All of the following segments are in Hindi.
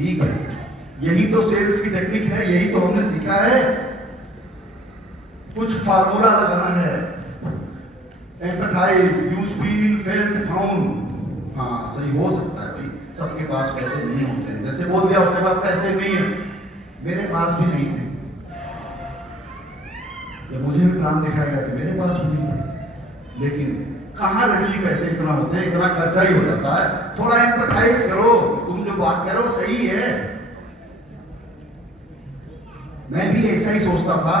ठीक है, यही तो सेल्स की टेक्निक है, यही तो हमने सीखा है। कुछ फार्मूला लगाना है, empathise, use, feel, felt, found. हाँ सही हो सकता है भाई, सबके पास पैसे नहीं होते हैं, जैसे बोल दिया उसके पास पैसे नहीं है, मेरे पास भी नहीं थे, ये मुझे भी प्लान दिखाएगा कि मेरे पास भी नहीं थे। लेकिन कहाँ रेडली पैसे इतना होते हैं, इतना खर्चा ही हो जाता है। थोड़ा एम्पैथाइज करो, तुम जो बात करो सही है, मैं भी ऐसा ही सोचता था।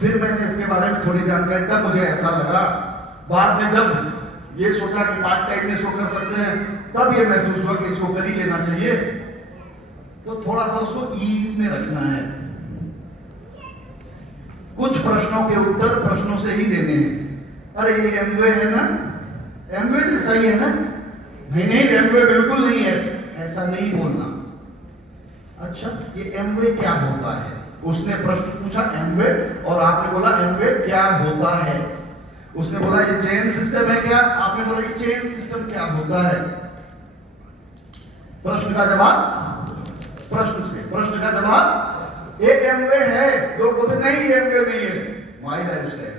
फिर मैंने इसके बारे में थोड़ी जानकारी, तब मुझे ऐसा लगा। बाद में जब ये सोचा कि पार्ट टाइम में इसको कर सकते हैं, तब ये महसूस हुआ कि इसको कर ही लेना चाहिए। तो थोड़ा सा उसको ईज में रखना है। कुछ प्रश्नों के उत्तर प्रश्नों से ही देने हैं। अरे ये एमवे है ना, एमवे जैसा ही है ना, नहीं नहीं एमवे बिल्कुल नहीं है, ऐसा नहीं बोलना। अच्छा ये एमवे क्या होता है, उसने प्रश्न पूछा एमवे, और आपने बोला एमवे क्या होता है। उसने बोला ये चेन सिस्टम है क्या, आपने बोला ये चेन सिस्टम क्या होता है। प्रश्न का जवाब प्रश्न से, प्रश्न का जवाब ये एमवे है। लोग बोलते नहीं एमवे नहीं है, माय लाइफ स्टाइल।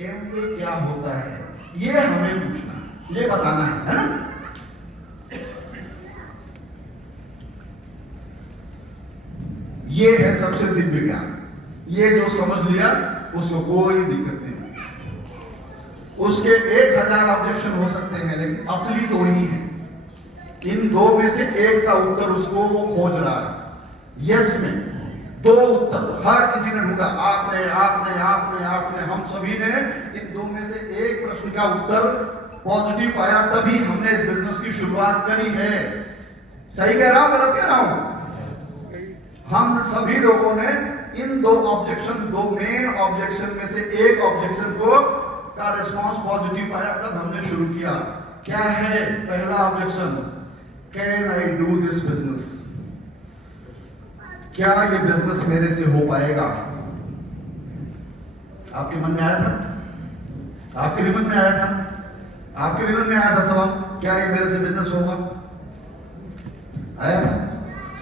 एमवे क्या होता है ये हमें पूछना, ये बताना है ना। ये है सबसे दिव्य ज्ञान। ये जो समझ लिया उसको कोई दिक्कत नहीं। उसके 1000 ऑब्जेक्शन हो सकते हैं, लेकिन असली तो वही है। इन दो में से एक का उत्तर उसको वो खोज रहा है। यस में दो उत्तर हर किसी ने ढूंढा, आपने आपने आपने आपने हम सभी ने इन दो में से एक प्रश्न का उत्तर पॉजिटिव पाया, तभी हमने इस बिजनेस की शुरुआत करी है। सही कह रहा हूं गलत कह रहा हूं? हम सभी लोगों ने इन दो ऑब्जेक्शन, दो मेन ऑब्जेक्शन में से एक ऑब्जेक्शन को का रिस्पॉन्स पॉजिटिव पाया, तब हमने शुरू किया। क्या है पहला objection? Can I do this business? क्या ये बिजनेस मेरे से हो पाएगा? आपके मन में आया था? आपके भी मन में आया था? आपके भी मन में आया था सवाल, क्या ये मेरे से बिजनेस होगा? आया था?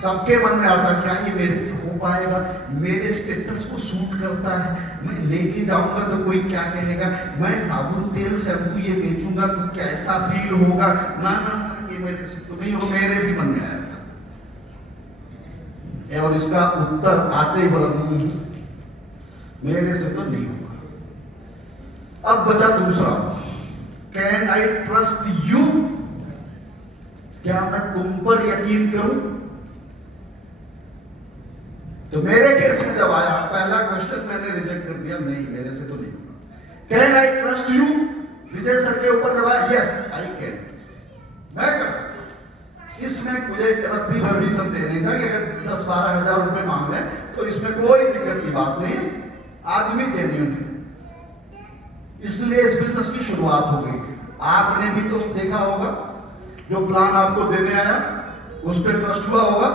सबके मन में आता क्या ये मेरे से हो पाएगा, मेरे स्टेटस को सूट करता है, मैं लेके जाऊंगा तो कोई क्या कहेगा, मैं साबुन तेल शैम्पू ये बेचूंगा तो कैसा फील होगा, ना ना ये मेरे से तो नहीं हो। मेरे भी मन में आया था, और इसका उत्तर आते ही बोला मेरे से तो नहीं होगा। अब बचा दूसरा, कैन आई ट्रस्ट यू? क्या मैं तुम पर यकीन करूं? तो मेरे केस में जब आया पहला क्वेश्चन, मैंने रिजेक्ट कर दिया, नहीं मेरे से तो नहीं होगा। Can I trust you? Vijay sir के ऊपर जब आया, यस आई कैन ट्रस्ट, मैं कर सकता हूं। इसमें मुझे रत्ती भर भी संदेह नहीं था कि अगर 10-12 हजार रुपए मांग रहे हैं तो इसमें कोई दिक्कत की बात नहीं, आदमी जेन्युइन है, इसलिए इस बिजनेस की शुरुआत हो गई। आपने भी तो देखा होगा, जो प्लान आपको देने आया उस पर ट्रस्ट हुआ होगा।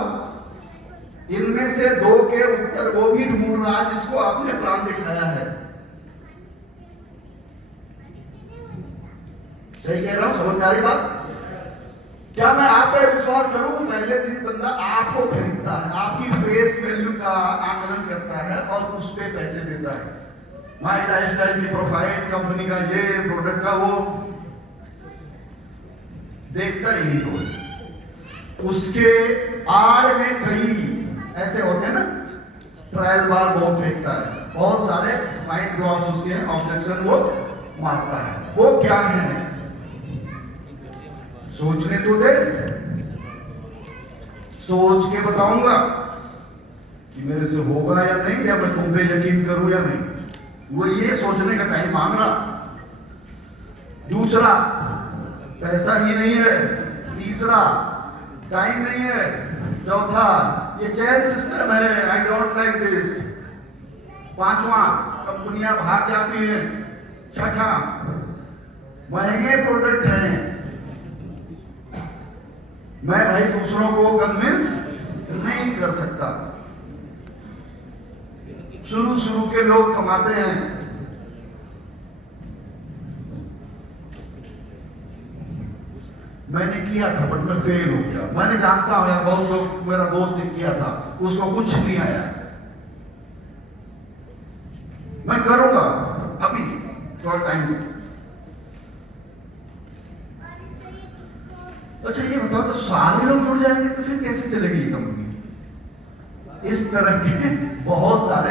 इनमें से दो के उत्तर वो भी ढूंढ रहा है जिसको आपने प्लान दिखाया है। सही कह रहा हूं? समझ में आ रही बात? क्या मैं आप पे विश्वास करूं? पहले दिन बंदा आपको खरीदता है, आपकी फेस वैल्यू का आकलन करता है और उस पे पैसे देता है। माई लाइफस्टाइल की प्रोफाइल, कंपनी का ये प्रोडक्ट का वो देखता ही तो है। उसके आड़ में कई ऐसे होते हैं ना, ट्रायल बार बहुत फेंकता है, बहुत सारे माइंड ब्लॉक्स उसके हैं, ऑब्जेक्शन वो मारता है। वो क्या है सोचने तो दे, सोच के बताऊंगा कि मेरे से होगा या नहीं, या मैं तुम पे यकीन करूं या नहीं। वो ये सोचने का टाइम मांग रहा। दूसरा, पैसा ही नहीं है। तीसरा, टाइम नहीं है। चौथा, ये चैन सिस्टम है, आई डोंट लाइक दिस। पांचवा, कंपनियां भाग जाती हैं। छठा, महंगे प्रोडक्ट हैं, मैं भाई दूसरों को कन्विंस नहीं कर सकता। शुरू के लोग कमाते हैं, मैंने किया था बट मैं फेल हो गया। मैंने जानता हूं यार, बहुत लोग, मेरा दोस्त ने किया था, उसको कुछ नहीं आया। मैं करूंगा, अभी थोड़ा टाइम दो। अच्छा ये बताओ, तो सारे लोग जुड़ जाएंगे तो फिर कैसे चलेगी ये कंपनी? इस तरह के बहुत सारे